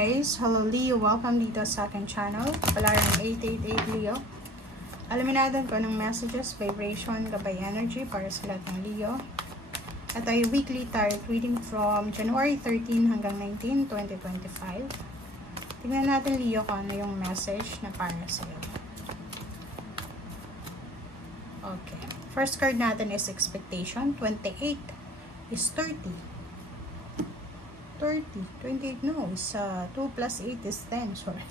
guys! Hello Leo! Welcome dito sa aking channel. Palarang 888 Leo. Alamin natin kung anong messages, vibration, gabay energy para sa lahat ng Leo. At ay weekly tarot reading from January 13 hanggang 19, 2025. Tingnan natin Leo kung ano yung message na para sa iyo. Okay. First card natin is expectation. 28 is 30. 30, 28, no, is 2 plus 8 is 10, sorry,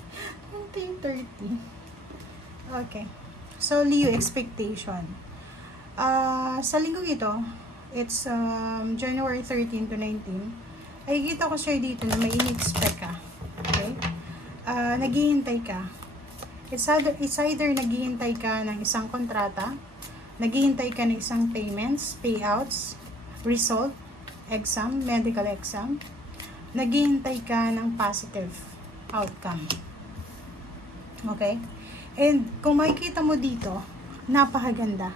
20, 30, okay, so Leo, expectation, sa linggong ito, it's January 13 to 19, ay kita ko siya dito na may in-expect ka, okay, naghihintay ka, it's either naghihintay ka ng isang kontrata, naghihintay ka ng isang payments, payouts, result, exam, medical exam, naghihintay ka ng positive outcome. Okay? And kung makikita mo dito, napakaganda.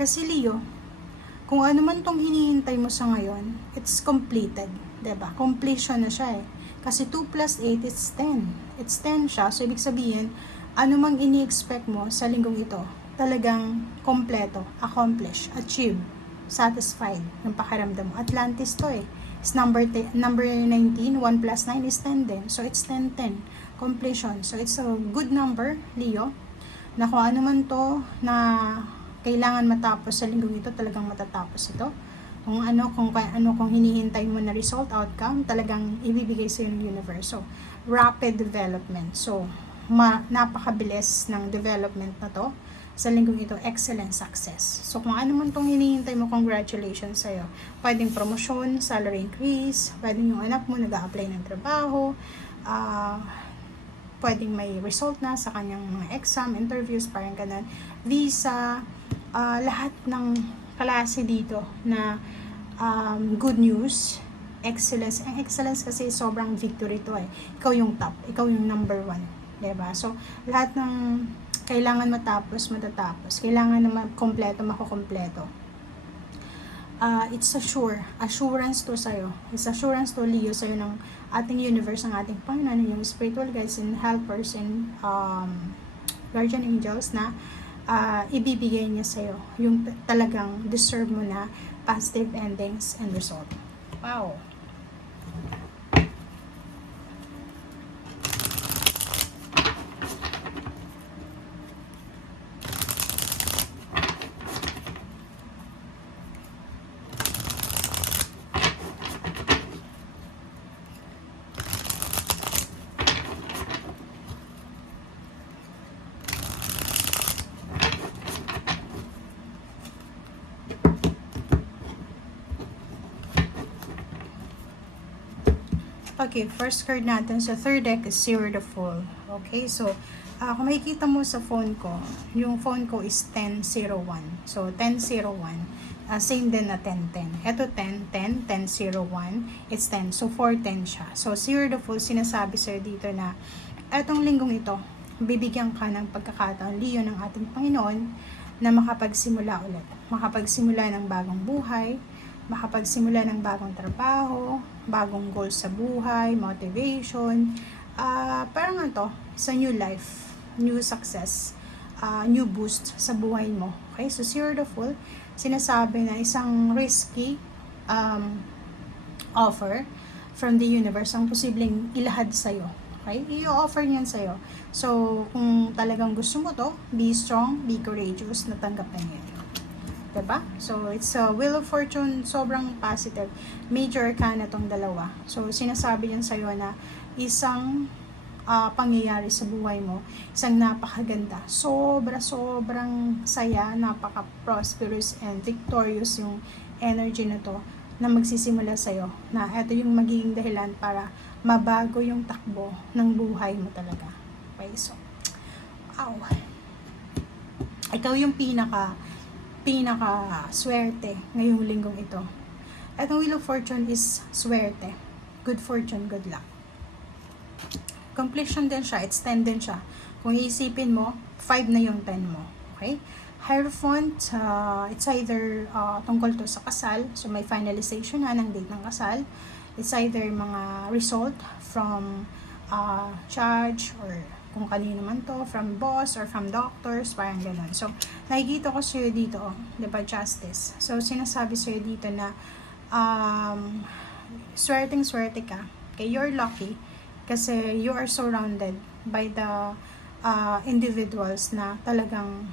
Kasi Leo, kung ano man tong hinihintay mo sa ngayon, it's completed. Diba? Completion na siya eh. Kasi 2 plus 8 is 10. It's 10 siya. So, ibig sabihin, ano mang ini-expect mo sa linggong ito, talagang kompleto, accomplish, achieve, satisfied yung pakiramdam mo. Atlantis to eh. It's number 19, 1 plus 9 is 10 din. So, it's 10, 10. Completion. So, it's a good number, Leo, na kung ano man to na kailangan matapos sa linggong ito, talagang matatapos ito. Kung hinihintay mo na result, outcome, talagang ibibigay sa ng universe. So, rapid development. So, napakabilis ng development na to. Sa linggong ito, excellent success. So, kung ano man itong hinihintay mo, congratulations sa'yo. Pwedeng promotion, salary increase, pwedeng yung anak mo nag-a-apply ng trabaho, pwedeng may result na sa kanyang mga exam, interviews, parang ganun. Visa, lahat ng klase dito na good news, excellence. Ang excellence kasi sobrang victory to eh. Ikaw yung top, ikaw yung number 1. Diba? So, lahat ng kailangan matatapos. Kailangan na kompleto, makukompleto. It's assurance to sa'yo. It's assurance to Leo sa'yo ng ating universe, ng ating Panginoon, yung spiritual guides and helpers and guardian angels na ibibigay niya sa'yo. Yung talagang deserve mo na positive endings and result. Wow! Okay, first card natin sa third deck is Zero the Fool. Okay, so kung makikita mo sa phone ko, yung phone ko is 1001. So 1001, same din na 1010. Ito 1010, 1001, it's 10. So 410 siya. So Zero the Fool, sinasabi sir dito na etong linggong ito, bibigyan ka ng pagkakataon, Leo, ng ating Panginoon na makapagsimula ulit. Makapagsimula ng bagong buhay, makapagsimula ng bagong trabaho, bagong goals sa buhay, motivation, parang ito, sa new life, new success, new boost sa buhay mo. Okay, so Zero the Fool, sinasabi na isang risky offer from the universe ang posibleng ilahad sa'yo. Okay, i-offer niyan sa'yo. So, kung talagang gusto mo to, be strong, be courageous, natanggapin niyo. Diba? So, it's a Wheel of Fortune, sobrang positive. Major arcana tong dalawa. So, sinasabi yan sa'yo na isang pangyayari sa buhay mo, isang napakaganda. Sobrang saya, napaka-prosperous and victorious yung energy na to na magsisimula sa'yo. Na ito yung magiging dahilan para mabago yung takbo ng buhay mo talaga. Okay, so, ikaw yung pinaka swerte ngayong linggong ito. At ang Wheel of Fortune is swerte. Good fortune, good luck. Completion din siya. It's 10 din siya. Kung iisipin mo, 5 na yung 10 mo. Okay? Hierophant, it's either tungkol to sa kasal. So, may finalization na ng date ng kasal. It's either mga result from judge or kung kanino man to, from boss or from doctors, parang gano'n. So, nakikita ko sa'yo dito, diba, justice. So, sinasabi sa'yo dito na, swerteng-swerte ka. Okay, you're lucky kasi you are surrounded by the individuals na talagang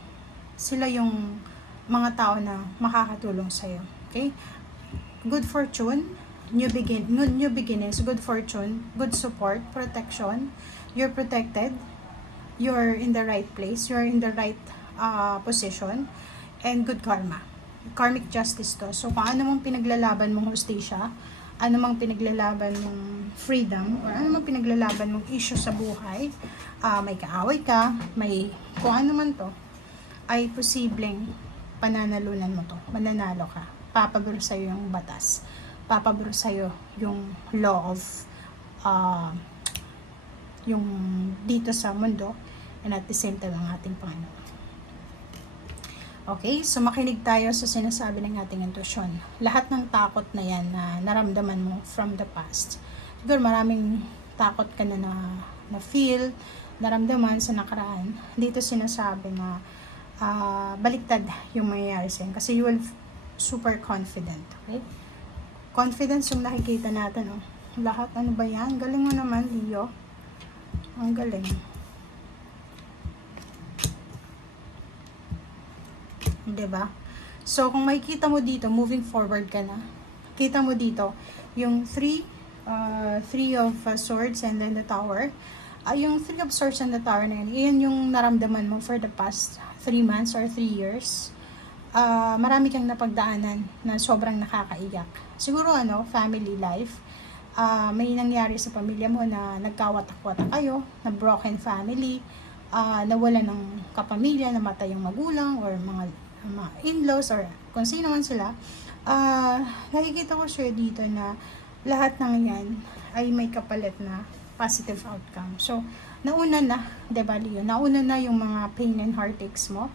sila yung mga tao na makakatulong sa'yo. Okay? Good fortune, new beginnings, good fortune, good support, protection. You're protected. You're in the right place. You're in the right position. And good karma. Karmic justice to. So, kung ano mong pinaglalaban mong hustisya, ano mang pinaglalaban mong freedom, or ano mang pinaglalaban mong issue sa buhay, may kaaway ka, may kung ano man to, ay posibleng pananalunan mo to. Mananalo ka. Papabor sa'yo yung batas. Papabor sa'yo yung law of yung dito sa mundo, and at the same time ang ating Panginoon. Okay, so makinig tayo sa sinasabi ng ating intuition. Lahat ng takot na yan na naramdaman mo from the past, siguro maraming takot ka na feel, naramdaman sa nakaraan, dito sinasabi na baliktad yung mangyayari sa'yo kasi you will super confident. Okay? Confidence yung nakikita natin. Lahat, ano ba yan? Galing mo naman, Leo. Ang galing. Diba? So, kung makikita mo dito, moving forward ka na, kita mo dito, yung three of swords and then the tower. Yung three of swords and the tower na yun yung naramdaman mo for the past 3 months or 3 years. Marami kang napagdaanan na sobrang nakakaiyak. Siguro, family life. May nangyari sa pamilya mo na nagkawatak-watak kayo, na broken family, nawala ng kapamilya, namatay yung magulang or mga in-laws or kung sino man sila. Nakikita ko siya dito na lahat ng yan ay may kapalit na positive outcome. So, nauna na, diba, Leo? Nauna na yung mga pain and heartaches mo.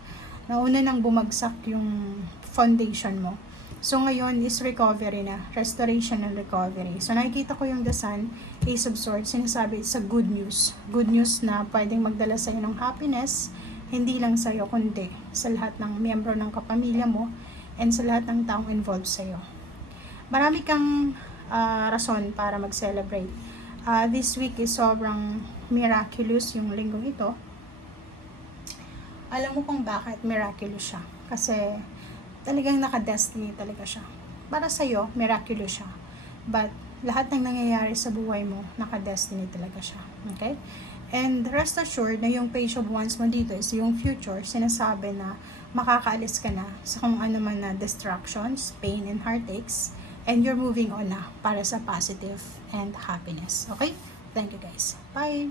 Nauna nang bumagsak yung foundation mo. So, ngayon is recovery na. Restoration and recovery. So, nakikita ko yung the sun, Ace of Swords, sinasabi it's a good news. Good news na pwedeng magdala sa'yo ng happiness, hindi lang sa'yo, kundi sa lahat ng miyembro ng kapamilya mo and sa lahat ng taong involved sa'yo. Marami kang rason para mag-celebrate. This week is sobrang miraculous yung linggong ito. Alam mo kung bakit miraculous siya. Kasi talagang naka-destiny talaga siya. Para sa'yo, miraculous siya. But, lahat ng nangyayari sa buhay mo, naka-destiny talaga siya. Okay? And rest assured na yung Page of Wands mo dito is yung future, sinasabi na makakaalis ka na sa kung ano man na distractions, pain, and heartaches, and you're moving on na para sa positive and happiness. Okay? Thank you guys. Bye!